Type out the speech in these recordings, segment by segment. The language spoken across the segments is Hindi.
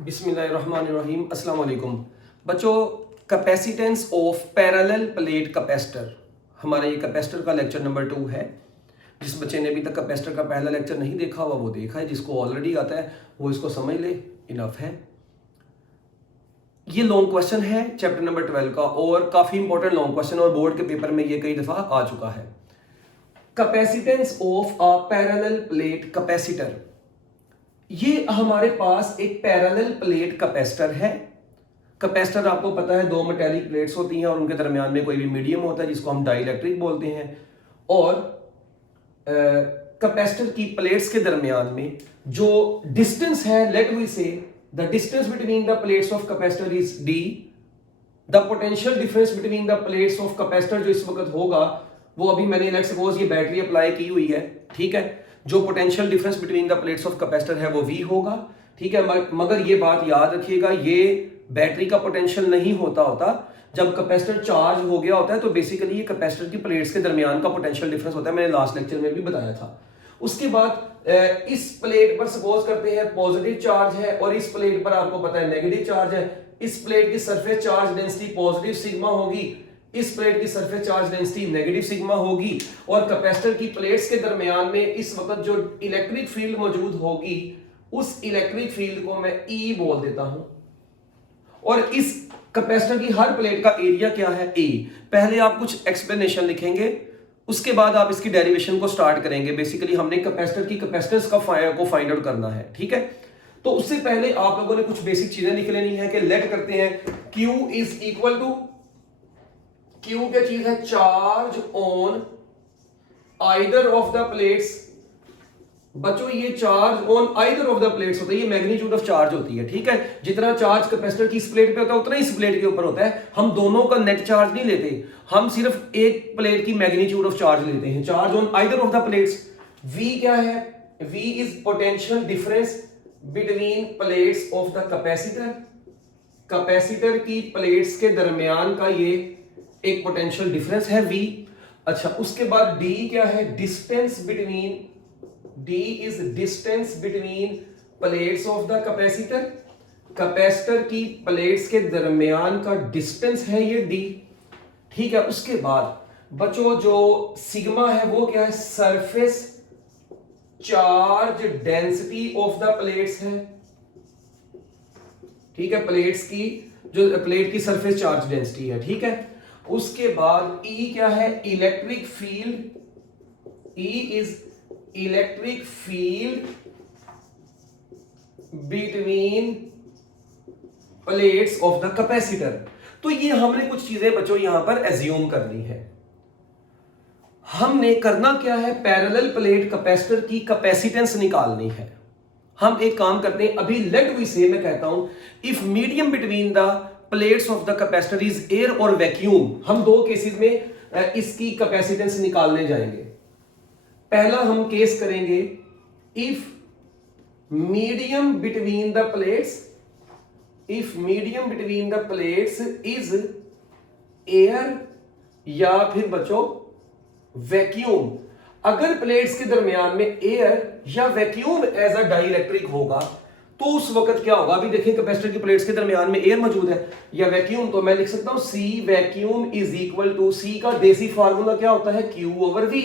बिस्मिल्लाहिर्रहमानिर्रहीम अस्सलाम वालेकुम बच्चों। Capacitance of parallel plate capacitor, हमारा ये कैपेसिटर का लेक्चर नंबर 2 है। जिस बच्चे ने अभी तक कैपेसिटर का पहला लेक्चर नहीं देखा हुआ वो देखा है, जिसको ऑलरेडी आता है वो इसको समझ ले, इनफ है। ये लॉन्ग क्वेश्चन है चैप्टर नंबर 12 का और काफी इंपॉर्टेंट लॉन्ग क्वेश्चन, और बोर्ड के पेपर में ये कई दफा आ चुका है। Capacitance of a parallel plate capacitor, ये हमारे पास एक पैरेलल प्लेट कैपेसिटर है। कैपेसिटर आपको पता है दो मेटेलिक प्लेट्स होती हैं और उनके दरमियान में कोई भी मीडियम होता है जिसको हम डाइलेक्ट्रिक बोलते हैं। और कैपेसिटर की प्लेट्स के दरमियान में जो डिस्टेंस है, लेट वी से the distance between the plates of capacitor is d। The potential difference between the plates of capacitor जो इस वक्त होगा वो, अभी मैंने लेट्स सपोज ये बैटरी अप्लाई की हुई है, ठीक है। जो potential difference between the plates of capacitor है वो V होगा, ठीक है। मगर ये बात याद रखिएगा, ये बैटरी का पोटेंशियल नहीं होता। जब कैपेसिटर चार्ज हो गया होता है तो बेसिकली ये कैपेसिटर की प्लेट्स के दरमियान का पोटेंशियल डिफरेंस होता है, मैंने लास्ट लेक्चर में भी बताया था। उसके बाद इस प्लेट पर सपोज करते हैं पॉजिटिव चार्ज है और इस प्लेट पर आपको पता है नेगेटिव चार्ज है। इस प्लेट की surface charge density positive sigma होगी, इस प्लेट की surface charge density negative sigma होगी। और कैपेसिटर की प्लेट्स के दरमियान में इस वक्त जो इलेक्ट्रिक फील्ड मौजूद होगी उस इलेक्ट्रिक फील्ड को मैं E बोल देता हूं। और इस कैपेसिटर की हर प्लेट का एरिया क्या है, A। पहले आप कुछ एक्सप्लेनेशन लिखेंगे, उसके बाद आप इसकी डेरिवेशन को स्टार्ट करेंगे। बेसिकली हमने कैपेसिटर की कैपेसिटेंस को फाइंड आउट करना है, ठीक है। तो उससे पहले आप लोगों ने कुछ बेसिक चीजें लिख लेनी है कि लेट करते हैं Q is equal to, Q क्या चीज है, charge on either of the plates. बच्चों ये charge on either of the plates होता है, ये मैग्नीट्यूड ऑफ चार्ज होती है, ठीक है। जितना चार्ज कैपेसिटर की इस प्लेट पे होता है उतना ही इस प्लेट के ऊपर होता है। हम दोनों का नेट चार्ज नहीं लेते, हम सिर्फ एक प्लेट की मैग्नीट्यूड ऑफ चार्ज लेते हैं। Charge on either of the plates. V क्या है, V is potential difference between plates of the capacitor. Capacitor की प्लेट्स के दरमियान का ये एक पोटेंशियल डिफरेंस है V। अच्छा, उसके बाद D क्या है, distance between, D is distance between plates of the capacitor। Capacitor की प्लेट्स के दरमियान का डिस्टेंस है ये D, ठीक है। उसके बाद बच्चों जो सिग्मा है वो क्या है, surface charge density of the plates है, ठीक है। प्लेट्स की जो प्लेट की सरफेस चार्ज डेंसिटी है, ठीक है। उसके बाद E क्या है, electric field. E is electric field between plates of the capacitor. तो ये हमने कुछ चीजें बच्चों यहां पर एज्यूम करनी है। हमने करना क्या है, पैरेलल प्लेट कैपेसिटर की कैपेसिटेंस निकालनी है। हम एक काम करते हैं, अभी लेट वी से मैं कहता हूं if medium between the plates of the capacitor is air और वैक्यूम। हम दो केसेस में इसकी कैपेसिटेंस निकालने जाएंगे। पहला हम केस करेंगे if medium between the plates, if medium between the plates is air या फिर बच्चों वैक्यूम। अगर प्लेट्स के दरमियान में एयर या वैक्यूम एज अ डाइलेक्ट्रिक होगा तो उस वक्त क्या होगा, अभी देखें कैपेसिटर की प्लेट्स के दरमियान में एयर मौजूद है या वैक्यूम, तो मैं लिख सकता हूं C vacuum is equal to, C का देसी फार्मूला क्या होता है, Q ओवर V।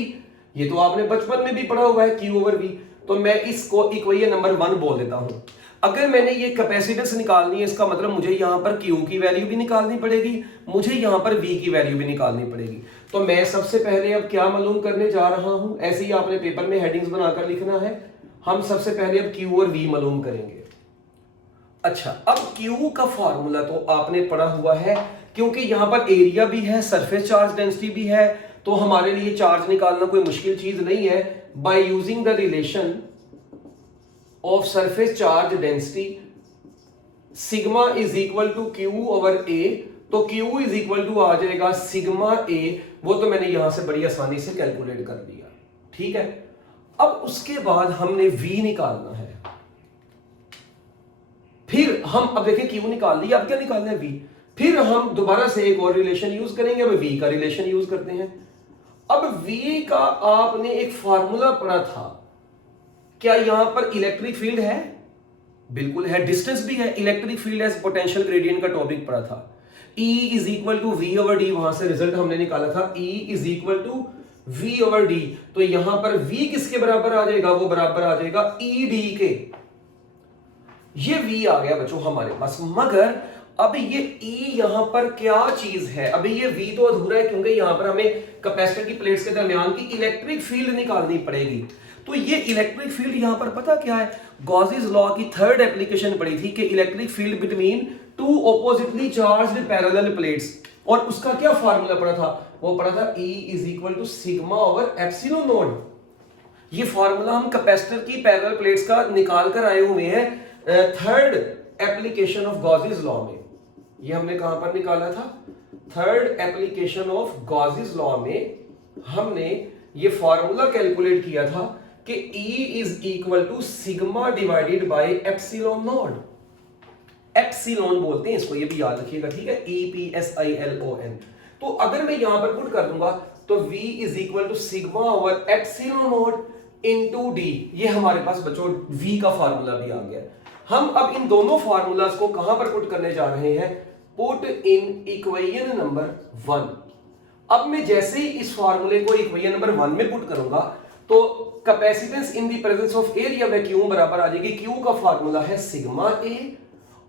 ये तो आपने बचपन में भी पढ़ा हुआ है, Q ओवर V। तो मैं इसको इक्वेशन नंबर 1 बोल देता हूं। अगर मैंने ये कैपेसिटेंस निकालनी है, इसका मतलब मुझे यहां पर Q की वैल्यू भी निकालनी पड़ेगी, मुझे यहां पर V की वैल्यू भी निकालनी पड़ेगी। तो मैं सबसे पहले अब क्या मालूम करने जा रहा हूं, ऐसे ही आपने पेपर में हेडिंग्स बनाकर लिखना है। हम सबसे पहले अब Q और V मालूम करेंगे। अच्छा, अब Q का फार्मूला तो आपने पढ़ा हुआ है, क्योंकि यहां पर एरिया भी है, सरफेस चार्ज डेंसिटी भी है, तो हमारे लिए चार्ज निकालना कोई मुश्किल चीज नहीं है। By using the relation of surface charge density sigma is equal to Q over A, तो Q इज इक्वल टू आ जाएगा सिग्मा A। वो तो मैंने यहां से बड़ी आसानी से कैलकुलेट कर दिया, ठीक है। अब उसके बाद हमने V निकालना है। फिर हम अब देखिए Q निकाल लिया, अब क्या निकालना है, V। फिर हम दोबारा से एक और रिलेशन यूज करेंगे, अब V का रिलेशन यूज करते हैं। अब V का आपने एक फार्मूला पढ़ा था, क्या यहां पर इलेक्ट्रिक फील्ड है, बिल्कुल है, डिस्टेंस भी है, electric field as potential gradient का टॉपिक पढ़ा था। E is equal to V over D, वहां से रिजल्ट हमने निकाला था, E is equal to V over D. तो यहां पर V किसके बराबर आ जाएगा, वो बराबर आ जाएगा ई डी के। ये V आ गया बच्चों हमारे पास, मगर अब ये E यहां पर क्या चीज है, अभी ये V तो अधूरा है क्योंकि यहां पर हमें कैपेसिटर की प्लेट्स के दरमियान की इलेक्ट्रिक फील्ड निकालनी पड़ेगी। तो ये इलेक्ट्रिक फील्ड यहां पर पता क्या है, गॉसेस लॉ की थर्ड एप्लीकेशन पढ़ी थी कि electric field between two oppositely charged parallel plates, और उसका क्या फार्मूला पढ़ा था, वो पढ़ा था E is equal to sigma over epsilon naught. ये फार्मूला हम कैपेसिटर की पैरेलल प्लेट्स का निकाल कर आए हुए हैं third application of Gauss's law में। ये हमने कहां पर निकाला था, third application of Gauss's law में हमने ये फार्मूला कैलकुलेट किया था कि E is equal to sigma divided by epsilon naught. Epsilon बोलते हैं इसको, ये भी याद रखिएगा, ठीक है, EPSILON। तो अगर मैं यहां पर पुट कर दूंगा तो V is equal to sigma over epsilon naught into D, ये हमारे पास बच्चों V का फार्मूला भी आ गया। हम अब इन दोनों फार्मूलाज को कहां पर पुट करने जा रहे हैं, पुट इन इक्वेशन नंबर 1। अब मैं जैसे ही इस फार्मूले को इक्वेशन नंबर 1 में पुट करूंगा तो capacitance in the presence of air या वैक्यूम बराबर आ जाएगी, Q का फार्मूला है सिग्मा A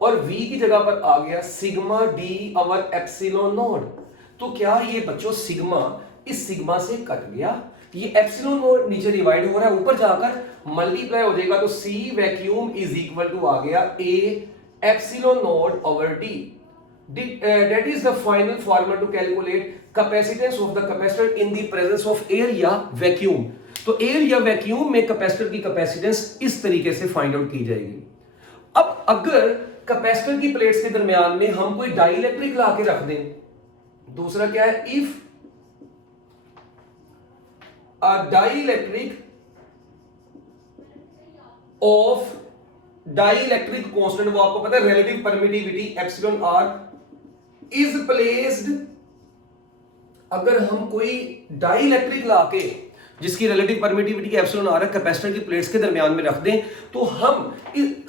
और V की जगह पर आ गया sigma D over epsilon not. तो क्या ये बच्चों सिग्मा इस सिग्मा से कट गया, ये एप्सिलॉन नॉट नीचे डिवाइड हो रहा है, ऊपर जाकर मल्टीप्लाई हो जाएगा, तो C vacuum is equal to आ गया A epsilon not over D। That is the final formula to calculate capacitance of the capacitor in the presence of air या वैक्यूम। तो एयर या वैक्यूम में कैपेसिटर की कैपेसिटेंस इस तरीके से फाइंड आउट की जाएगी। अब अगर कैपेसिटर की प्लेट्स के दरमियान में हम कोई डाइलेक्ट्रिक ला के रख दें, दूसरा क्या है, if a dielectric of dielectric constant, वो आपको पता है relative permittivity epsilon R is placed, अगर हम कोई डाइलेक्ट्रिक लाके जिसकी relative permittivity epsilon R capacitor की प्लेट्स के दरमियान में रख दें, तो हम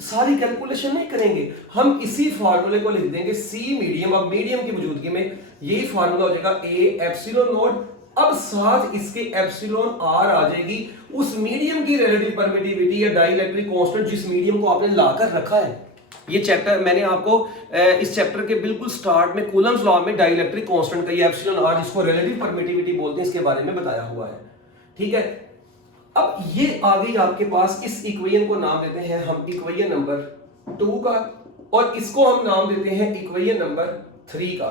सारी कैलकुलेशन नहीं करेंगे, हम इसी फार्मूले को लिख देंगे C मीडियम। अब मीडियम की मौजूदगी में यही फार्मूला हो जाएगा A एप्सिलॉन नॉट, अब साथ इसके एप्सिलॉन आर आ जाएगी, उस मीडियम की रिलेटिव परमिटिविटी या डाइलेक्ट्रिक कांस्टेंट जिस मीडियम को आपने लाकर रखा है। ये चैप्टर मैंने आपको इस चैप्टर के बिल्कुल स्टार्ट में कूलम्स लॉ में डाइलेक्ट्रिक कांस्टेंट का ये एप्सिलॉन आर जिसको रिलेटिव परमिटिविटी बोलते हैं इसके बारे में बताया हुआ है, ठीक है। अब ये आ गई आपके पास, इस इक्वेशन को नाम देते हैं हम इक्वेशन नंबर 2 का, और इसको हम नाम देते हैं इक्वेशन नंबर 3 का।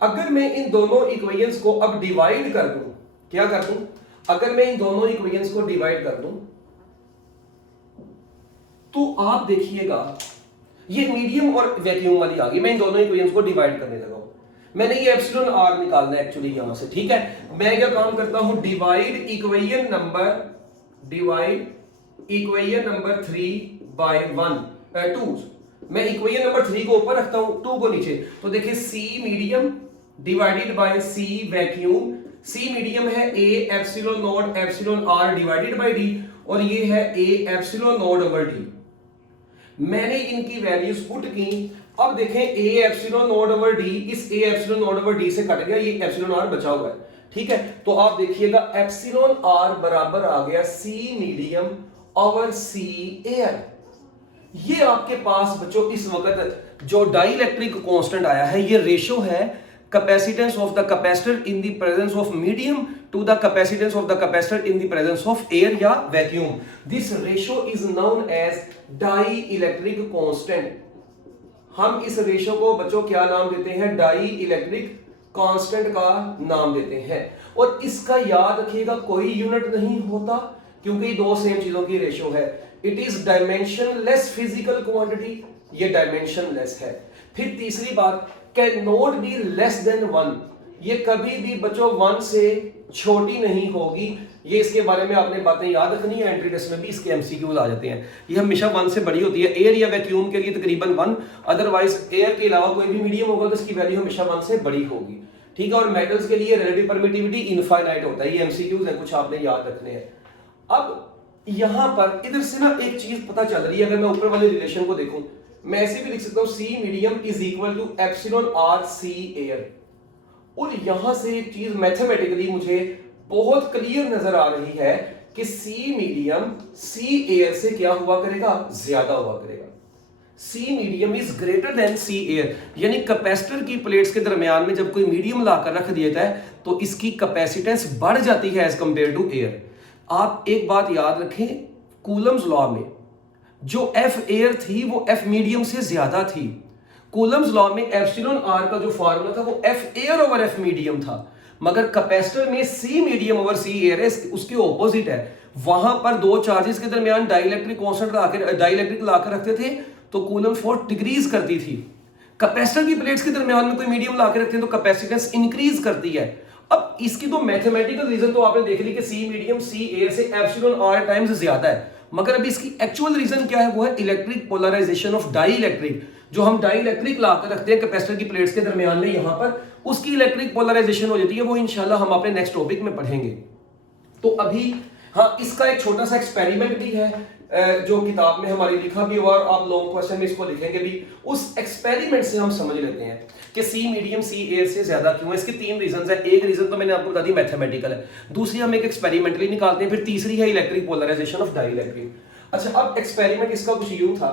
अगर मैं इन दोनों इक्वेशंस को अब डिवाइड कर दूं, क्या कर दूं, अगर मैं इन दोनों इक्वेशंस को डिवाइड कर दूं तो आप देखिएगा ये मीडियम और वैक्यूम वाली आ गई, मैं इन दोनों इक्वेशंस को डिवाइड करने लगा हूं, मैंने ये एप्सिलॉन आर निकालना है एक्चुअली यहां से, ठीक है। मैं क्या काम करता हूं, डिवाइड इक्वेशन नंबर 3 बाय 2, मैं इक्वेशन नंबर 3 को ऊपर रखता हूं, 2 को नीचे, तो देखिए C medium divided by C vacuum, C medium है A epsilon naught epsilon R divided by D, और ये है A epsilon not over D। मैंने इनकी वैल्यूज पुट की, अब देखें A epsilon not over D इस A epsilon not over D से कट गया, ये एप्सिलॉन आर बचा हुआ है, ठीक है। तो आप देखिएगा एप्सिलॉन आर बराबर आ गया C medium over C air. ये आपके पास बच्चों इस वक्त जो डाइलेक्ट्रिक कांस्टेंट आया है, ये रेशो है capacitance of the capacitor in the presence of medium to the capacitance of the capacitor in the presence of air या vacuum. This ratio is known as dielectric constant. हम इस रेशो को बच्चों क्या नाम देते हैं, डाइइलेक्ट्रिक कांस्टेंट का नाम देते हैं। और इसका याद रखिएगा कोई यूनिट नहीं होता क्योंकि दो सेम चीजों की रेशो है। It is dimensionless physical quantity, ये डायमेंशनलेस है। फिर तीसरी बात, can not be less than 1, ये कभी भी बच्चों 1 से छोटी नहीं होगी। ये इसके बारे में आपने बातें याद रखनी है, एंट्री टेस्ट में भी इसके एमसीक्यूज आ जाते हैं। ये हमेशा 1 से बड़ी होती है। एयर या वैक्यूम के लिए तकरीबन 1, अदरवाइज एयर के अलावा कोई भी मीडियम होगा तो इसकी वैल्यू हमेशा 1 से बड़ी होगी, ठीक है। और मेटल्स के लिए रिलेटिव परमिटिविटी इनफाइनाइट होता है। ये एमसीक्यूज हैं, कुछ आपने याद रखने हैं। अब यहां पर इधर से ना एक चीज पता चल रही है, अगर मैं ऊपर वाले रिलेशन को देखूं, मैं ऐसे भी लिख सकता हूं C medium is equal to epsilon R C air, और यहां से एक चीज मैथमेटिकली मुझे बहुत क्लियर नजर आ रही है कि सी मीडियम सी एयर से क्या हुआ करेगा, ज्यादा हुआ करेगा। C medium is greater than C air, यानी कैपेसिटर की प्लेट्स के दरमियान में जब कोई मीडियम लाकर रख दिया जाता है तो इसकी कैपेसिटेंस बढ़ जाती है एज कंपेयर टू एयर। आप एक बात याद रखें, कूलम्स लॉ में जो एफ एयर थी वो एफ मीडियम से ज्यादा थी। कूलम्स लॉ में एप्सिलॉन आर का जो फार्मूला था वो F air over F medium था, मगर कैपेसिटर में सी मीडियम ओवर सी एयर है, उसके ऑपोजिट है। वहां पर दो चार्जेस के दरमियान डाइलेक्ट्रिक कांस्टेंट लाकर रखते थे तो कूलम फोर्स डिक्रीज करती थी। कैपेसिटर की प्लेट्स के दरमियान में कोई मीडियम लाकर रखते हैं तो कैपेसिटेंस इंक्रीज करती है। अब इसकी तो मैथमेटिकल रीजन तो आपने देख ली कि सी मीडियम सी एयर से एप्सिलॉन आर टाइम्स ज्यादा है, मगर अभी इसकी एक्चुअल रीजन क्या है, वो है electric polarisation of dielectric. जो हम डाई इलेक्ट्रिक लाकर रखते हैं कैपेसिटर की प्लेट्स के दरमियान में, यहां पर उसकी इलेक्ट्रिक पोलराइजेशन हो जाती है, वो इंशाल्लाह हम अपने नेक्स्ट टॉपिक में पढ़ेंगे। तो अभी हाँ, इसका एक छोटा सा एक्सपेरिमेंट भी है जो किताब में हमारी लिखा भी हुआ, और आप लॉन्ग क्वेश्चन में इसको लिखेंगे भी। उस एक्सपेरिमेंट से हम समझ लेते हैं कि सी मीडियम सी एयर से ज्यादा क्यों है। इसके तीन रीजंस है। एक रीजन तो मैंने आपको बता दी मैथमेटिकल है, दूसरी हम एक एक्सपेरिमेंटली निकालते हैं, फिर तीसरी है electric polarisation of dielectric. अच्छा, अब एक्सपेरिमेंट इसका कुछ यूं था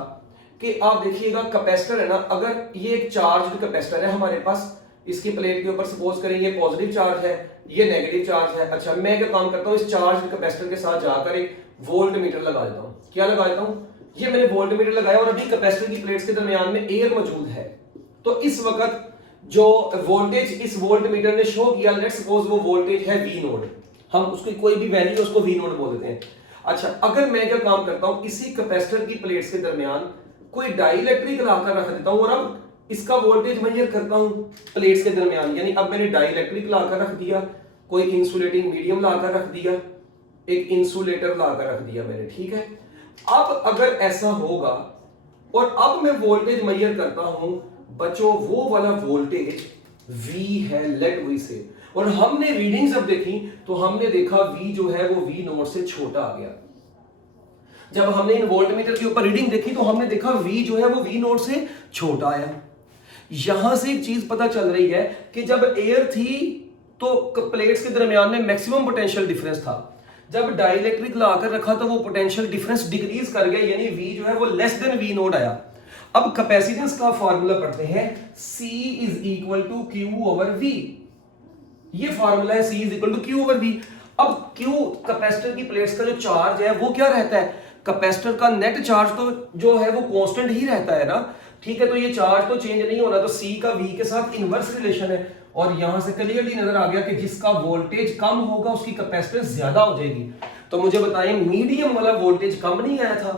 कि आप देखिएगा कैपेसिटर है ना, अगर ये एक चार्ज कैपेसिटर है हमारे पास, इसकी प्लेट के ऊपर सपोज करें ये पॉजिटिव चार्ज है, ये नेगेटिव चार्ज है। अच्छा, मैं क्या काम करता हूं, इस चार्ज कैपेसिटर के साथ जाकर एक वोल्ट मीटर लगा देता हूं। क्या लगा देता हूं, ये मैंने वोल्ट मीटर लगाया और अभी कैपेसिटर की प्लेट्स के दरमियान में एयर मौजूद है, तो इस वक्त जो वोल्टेज इस वोल्ट मीटर ने शो किया, लेट्स सपोज वो वोल्टेज है वी नोड, हम उसकी कोई भी वैल्यू उसको वी नोड बोल देते हैं। अच्छा, अगर मैं क्या काम करता हूं, इसी कैपेसिटर की प्लेट्स के दरमियान कोई डाइइलेक्ट्रिक लाकर रख देता हूं और अब इसका वोल्टेज मेजर करता हूं प्लेट्स के दरमियान, यानी अब मैंने डाइइलेक्ट्रिक लाकर रख दिया, कोई इंसुलेटिंग मीडियम लाकर रख दिया, एक इंसुलेटर लाकर रख दिया मैंने, ठीक है। अब अगर ऐसा होगा और अब मैं वोल्टेज मेजर करता हूं बच्चों, वो वाला वोल्टेज V है लेड V से, और हमने रीडिंग्स अब देखी तो हमने देखा V जो है वो V नोट से छोटा आ गया। जब हमने इन वोल्टमीटर के ऊपर रीडिंग देखी तो हमने देखा V जो है वो V नोट से छोटा आया। यहां से एक चीज पता चल रही है कि जब एयर थी तो प्लेट्स के दरमियान में मैक्सिमम पोटेंशियल डिफरेंस था, जब डाइइलेक्ट्रिक लाकर रखा तो वो पोटेंशियल डिफरेंस डिक्रीज कर गया, यानी V जो है वो लेस देन V नोट आया। अब कैपेसिटेंस का फार्मूला पढ़ते हैं, C is equal to Q over V। ये फार्मूला है C is equal to Q over V। अब Q कैपेसिटर की प्लेट्स का जो चार्ज है वो क्या रहता है, कैपेसिटर का नेट चार्ज तो जो है वो कांस्टेंट ही रहता है ना, ठीक है। तो ये चार्ज तो चेंज नहीं हो रहा, तो C का V के साथ इनवर्स रिलेशन है, और यहां से क्लियरली नजर आ गया कि जिसका वोल्टेज कम होगा उसकी कैपेसिटेंस ज्यादा हो जाएगी। तो मुझे बताएं, मीडियम वाला वोल्टेज कम नहीं आया था,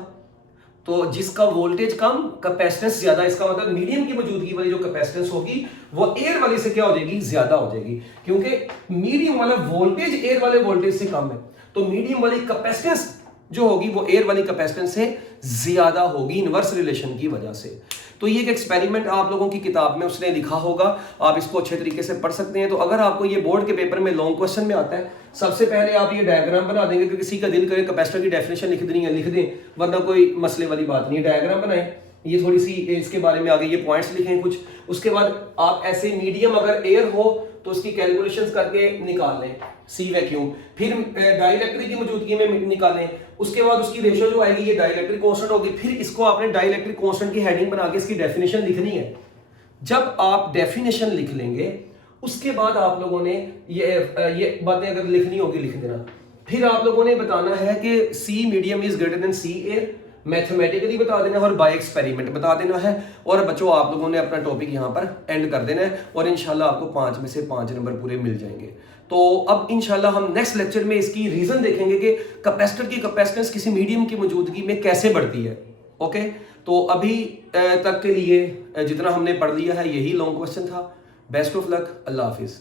तो जिसका वोल्टेज कम कैपेसिटेंस ज्यादा, इसका मतलब मीडियम की मौजूदगी वाली जो कैपेसिटेंस होगी वो एयर वाली से क्या हो जाएगी, ज्यादा हो जाएगी, क्योंकि मीडियम वाला वोल्टेज एयर वाले वोल्टेज से कम है, तो मीडियम वाली कैपेसिटेंस जो होगी वो एयर वाली कैपेसिटेंस से ज्यादा होगी इनवर्स रिलेशन की वजह से। तो ये एक एक्सपेरिमेंट आप लोगों की किताब में उसने लिखा होगा, आप इसको अच्छे तरीके से पढ़ सकते हैं। तो अगर आपको ये बोर्ड के पेपर में लॉन्ग क्वेश्चन में आता है, सबसे पहले आप ये डायग्राम बना देंगे कि किसी का दिल करे कैपेसिटर की डेफिनेशन लिख देनी है लिख दें, वरना कोई मसले वाली बात नहीं है। डायग्राम बनाएं, ये थोड़ी सी इसके बारे में आगे ये पॉइंट्स लिखें कुछ, उसके बाद आप ऐसे मीडियम अगर एयर हो तो उसकी कैलकुलेशंस करके निकाल लें सी वैक्यूम, फिर डाइइलेक्ट्रिक की मौजूदगी में निकालें, उसके बाद उसकी रेशियो जो आएगी ये डाइइलेक्ट्रिक कांस्टेंट होगी, फिर इसको आपने डाइइलेक्ट्रिक कांस्टेंट की हेडिंग बना के इसकी डेफिनेशन लिखनी है। जब आप डेफिनेशन लिख लेंगे उसके बाद आप लोगों ने ये बातें अगर लिखनी होगी लिख देना, फिर आप लोगों ने बताना है कि C medium is greater than C air, mathematically बता देना है और बाय एक्सपेरिमेंट बता देना है, और बच्चों आप लोगों ने अपना टॉपिक यहाँ पर एंड कर देना है, और इंशाल्लाह आपको 5 में से 5 नंबर पूरे मिल जाएंगे। तो अब इंशाल्लाह हम नेक्स्ट लेक्चर में इसकी रीजन देखेंगे कि कैपेसिटर की कैपेसिटेंस किसी मीडियम की मौजूदगी में कैसे बढ़ती है। ओके, तो अभी तक के लिए जितना हमने पढ़ लिया है यही लॉन्ग क्वेश्चन था। Best of luck, Allah Hafiz.